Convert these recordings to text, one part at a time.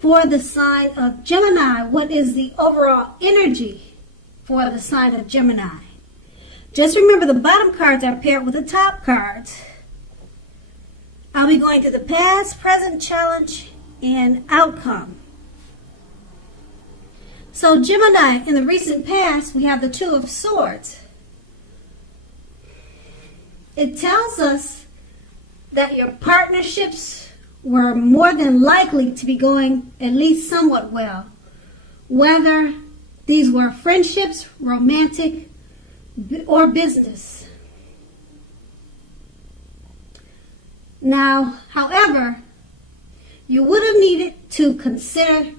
for the sign of Gemini. What is the overall energy for the sign of Gemini? Just remember the bottom cards are paired with the top cards. I'll be going to the past, present, challenge, and outcome. So Gemini, in the recent past, we have the Two of Swords. It tells us that your partnerships were more than likely to be going at least somewhat well. Whether these were friendships, romantic, or business. Now, however, you would have needed to consider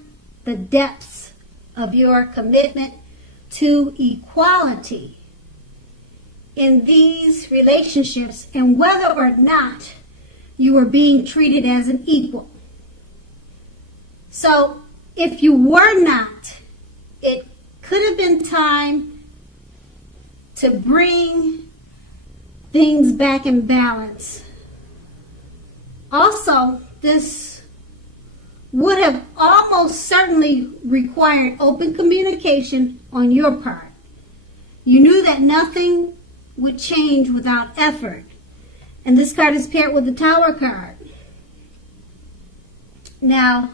the depths of your commitment to equality in these relationships and whether or not you were being treated as an equal. So, if you were not, it could have been time to bring things back in balance. Also, this would have almost certainly required open communication on your part. You knew that nothing would change without effort. And this card is paired with the Tower card. Now,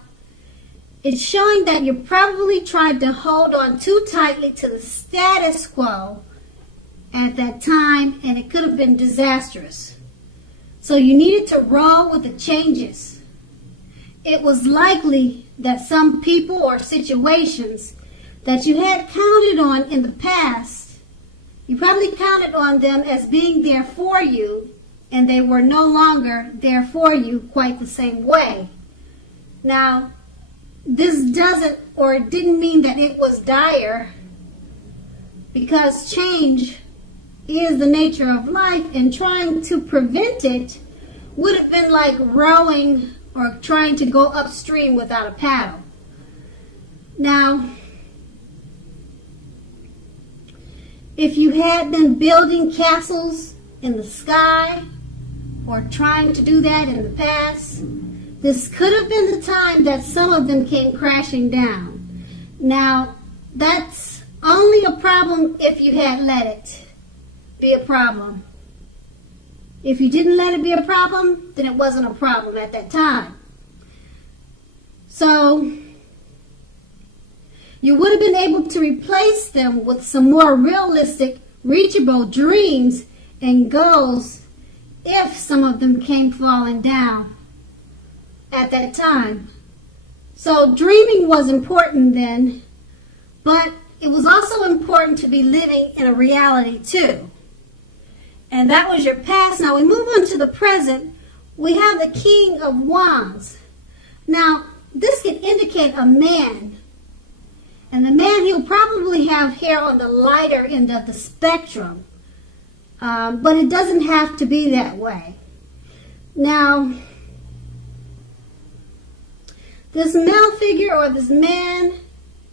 it's showing that you probably tried to hold on too tightly to the status quo at that time, and it could have been disastrous. So you needed to roll with the changes. It was likely that some people or situations that you had counted on in the past, you probably counted on them as being there for you, and they were no longer there for you quite the same way. Now, this doesn't or didn't mean that it was dire, because change is the nature of life, and trying to prevent it would have been like rowing or trying to go upstream without a paddle. Now, if you had been building castles in the sky or trying to do that in the past, this could have been the time that some of them came crashing down. Now, that's only a problem if you had let it be a problem. If you didn't let it be a problem, then it wasn't a problem at that time. So, you would have been able to replace them with some more realistic, reachable dreams and goals if some of them came falling down at that time. So dreaming was important then, but it was also important to be living in a reality too. And that was your past. Now we move on to the present. We have the King of Wands. Now, this can indicate a man. And the man, he'll probably have hair on the lighter end of the spectrum. But it doesn't have to be that way. Now, this male figure or this man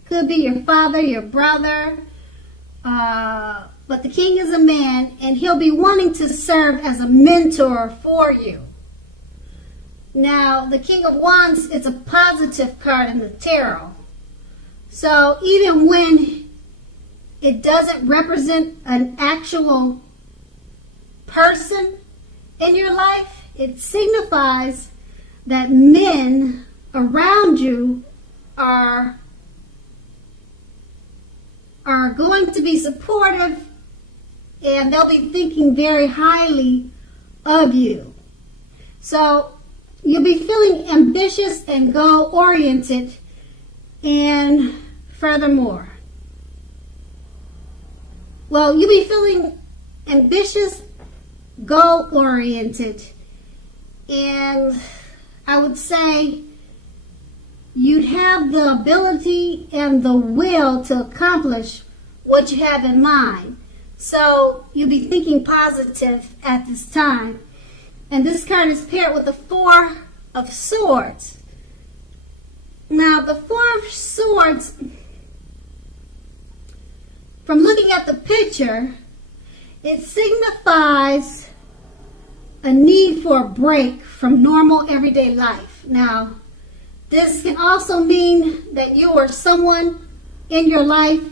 could be your father, your brother, but the king is a man, and he'll be wanting to serve as a mentor for you. Now, the King of Wands is a positive card in the tarot. So even when it doesn't represent an actual person in your life, it signifies that men around you are going to be supportive, and they'll be thinking very highly of you. So you'll be feeling ambitious and goal-oriented, and furthermore, well, you'll be feeling ambitious, goal-oriented, and I would say you'd have the ability and the will to accomplish what you have in mind. So you'll be thinking positive at this time. And this card is paired with the Four of Swords. Now, the Four of Swords, from looking at the picture, it signifies a need for a break from normal everyday life. Now, This can also mean that you or someone in your life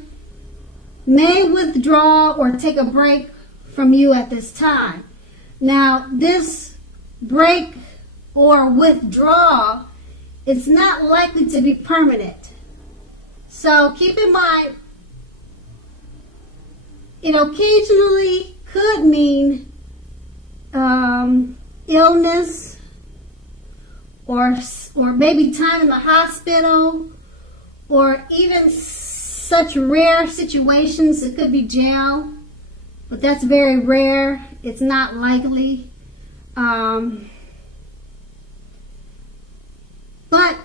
may withdraw or take a break from you at this time. Now, this break or withdrawal is not likely to be permanent. So keep in mind, it occasionally could mean illness or maybe time in the hospital, or even such rare situations. It could be jail, but that's very rare. It's not likely. But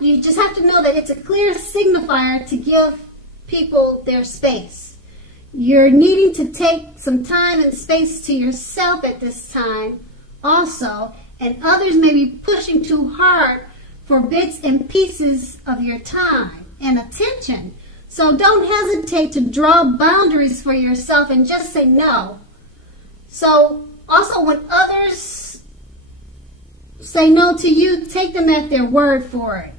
you just have to know that it's a clear signifier to give people their space. You're needing to take some time and space to yourself at this time also, and others may be pushing too hard for bits and pieces of your time and attention. So don't hesitate to draw boundaries for yourself and just say no. So also, when others say no to you, take them at their word for it.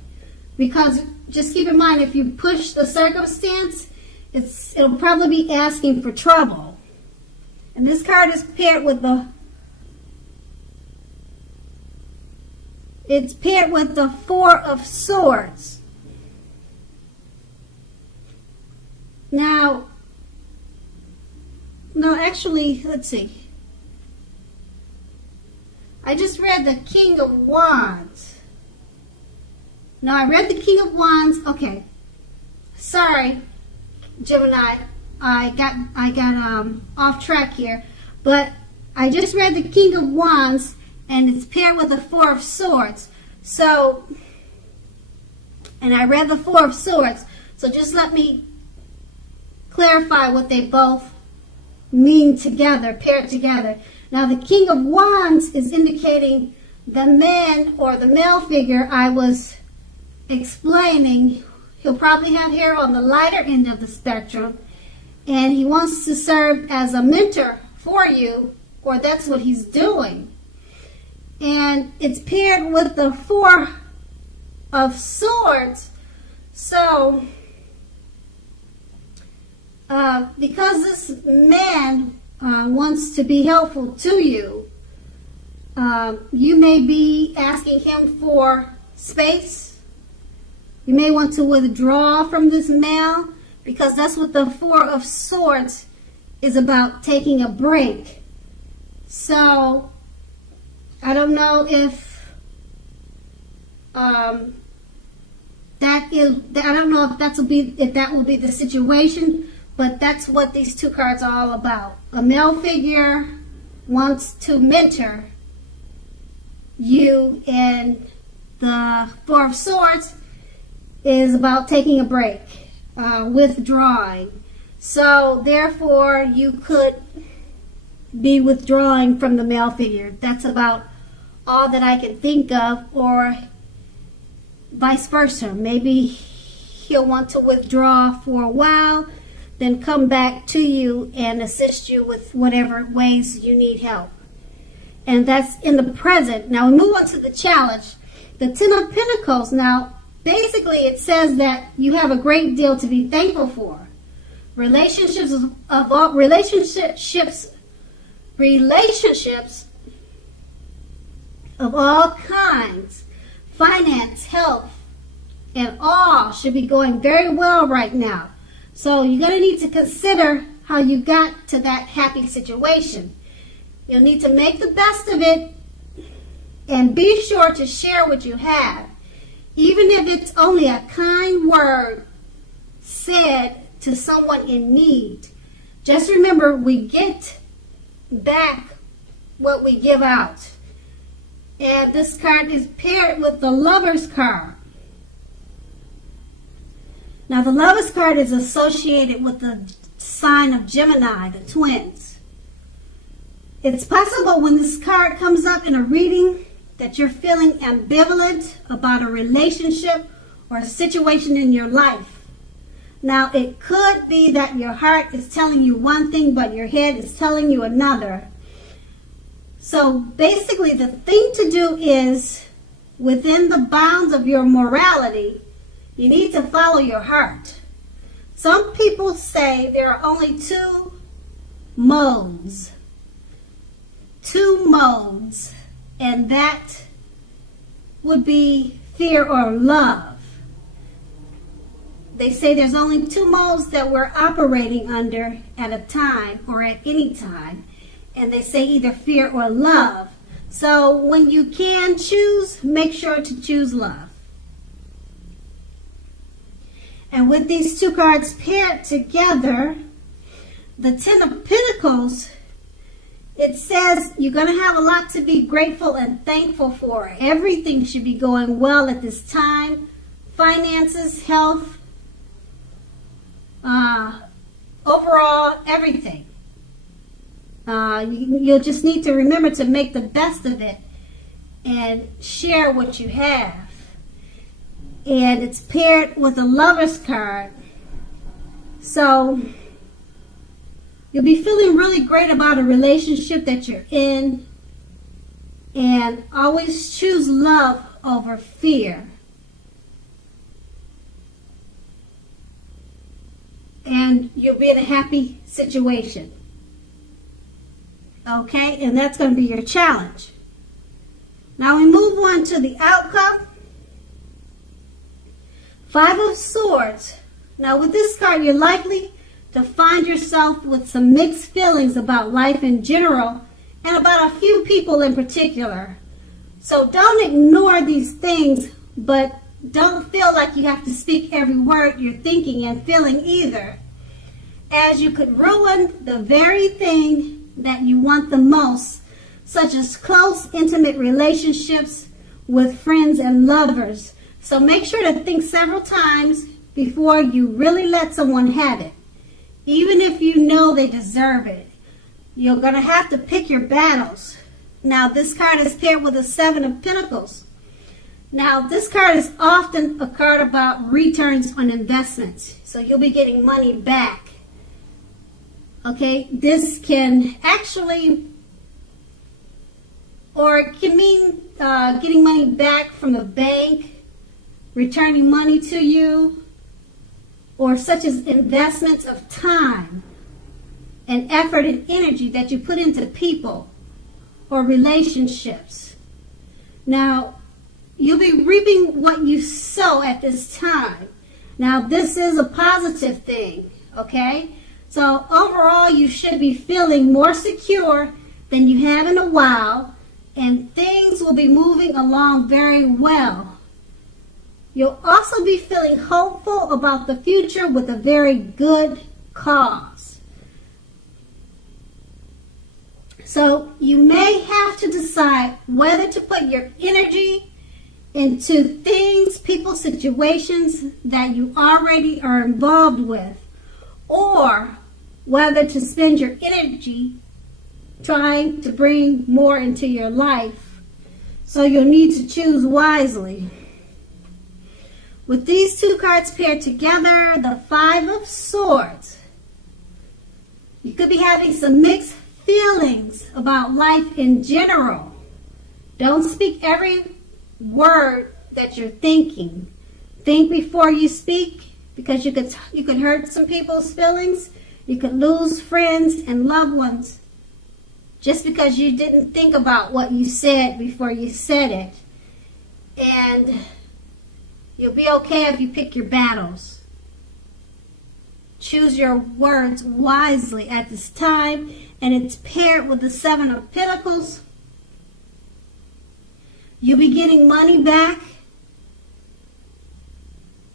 Because just keep in mind, if you push the circumstance, it'll probably be asking for trouble. And this card is paired with the Four of Swords. Now, no, actually, let's see. I just read the King of Wands. No, I read the King of Wands. Okay. Sorry, Gemini. I got off track here. But I just read the King of Wands, and it's paired with the Four of Swords. So, and I read the Four of Swords. So just let me clarify what they both mean together, paired together. Now, the King of Wands is indicating the man or the male figure I was explaining. He'll probably have hair on the lighter end of the spectrum, and he wants to serve as a mentor for you, or that's what he's doing. And it's paired with the Four of Swords. So, because this man wants to be helpful to you, you may be asking him for space. You may want to withdraw from this male, because that's what the Four of Swords is about, taking a break. So, I don't know if that will be the situation, but that's what these two cards are all about. A male figure wants to mentor you, and the Four of Swords is about taking a break, withdrawing. So therefore, you could be withdrawing from the male figure. That's about all that I can think of, or vice versa. Maybe he'll want to withdraw for a while, then come back to you and assist you with whatever ways you need help. And that's in the present. Now we move on to the challenge. The Ten of Pentacles. Now, basically it says that you have a great deal to be thankful for. Relationships of all kinds, finance, health, and all should be going very well right now. So you're going to need to consider how you got to that happy situation. You'll need to make the best of it, and be sure to share what you have, even if it's only a kind word said to someone in need. Just remember, we get back what we give out. And this card is paired with the Lover's card. Now, the Lover's card is associated with the sign of Gemini, the twins. It's possible when this card comes up in a reading that you're feeling ambivalent about a relationship or a situation in your life. Now, it could be that your heart is telling you one thing, but your head is telling you another. So basically, the thing to do is within the bounds of your morality, you need to follow your heart. Some people say there are only two modes, and that would be fear or love. They say there's only two modes that we're operating under at a time or at any time, and they say either fear or love. So when you can choose, make sure to choose love. And with these two cards paired together, the Ten of Pentacles, it says you're going to have a lot to be grateful and thankful for. Everything should be going well at this time. Finances, health, overall, everything. You'll just need to remember to make the best of it and share what you have. And it's paired with a Lover's card. So you'll be feeling really great about a relationship that you're in. And always choose love over fear. And you'll be in a happy situation. Okay, and that's going to be your challenge. Now we move on to the outcome. Five of Swords. Now with this card, you're likely to find yourself with some mixed feelings about life in general and about a few people in particular. So don't ignore these things, but don't feel like you have to speak every word you're thinking and feeling either, as you could ruin the very thing that you want the most, such as close, intimate relationships with friends and lovers. So make sure to think several times before you really let someone have it, even if you know they deserve it. You're going to have to pick your battles. Now, this card is paired with a Seven of Pentacles. Now, this card is often a card about returns on investments. So you'll be getting money back. Okay, this can actually, or it can mean getting money back from a bank, returning money to you, or such as investments of time and effort and energy that you put into people or relationships. Now, you'll be reaping what you sow at this time. Now, this is a positive thing, okay? So overall, you should be feeling more secure than you have in a while, and things will be moving along very well. You'll also be feeling hopeful about the future with a very good cause. So you may have to decide whether to put your energy into things, people, situations that you already are involved with, or whether to spend your energy trying to bring more into your life. So you'll need to choose wisely. With these two cards paired together, the Five of Swords, you could be having some mixed feelings about life in general. Don't speak every word that you're thinking. Think before you speak, because you could hurt some people's feelings. You could lose friends and loved ones just because you didn't think about what you said before you said it. And you'll be okay if you pick your battles. Choose your words wisely at this time, and it's paired with the Seven of Pentacles. You'll be getting money back,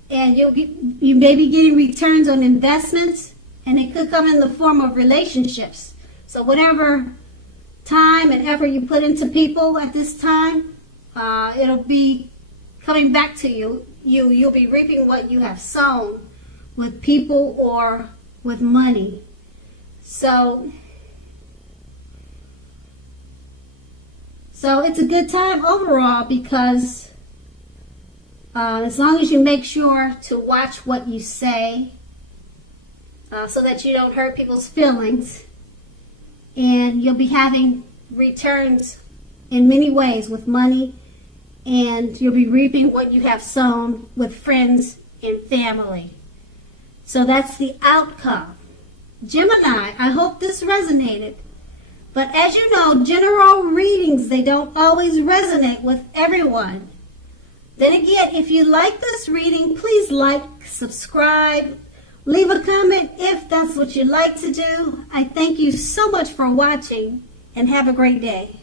and you may be getting returns on investments, and it could come in the form of relationships. So whatever time and effort you put into people at this time, it'll be coming back to you. You'll be reaping what you have sown with people or with money. So it's a good time overall, because as long as you make sure to watch what you say, so that you don't hurt people's feelings, and you'll be having returns in many ways with money and you'll be reaping what you have sown with friends and family. So that's the outcome. Gemini, I hope this resonated. But as you know, general readings, they don't always resonate with everyone. Then again, if you like this reading, please like, subscribe, leave a comment if that's what you like to do. I thank you so much for watching, and have a great day.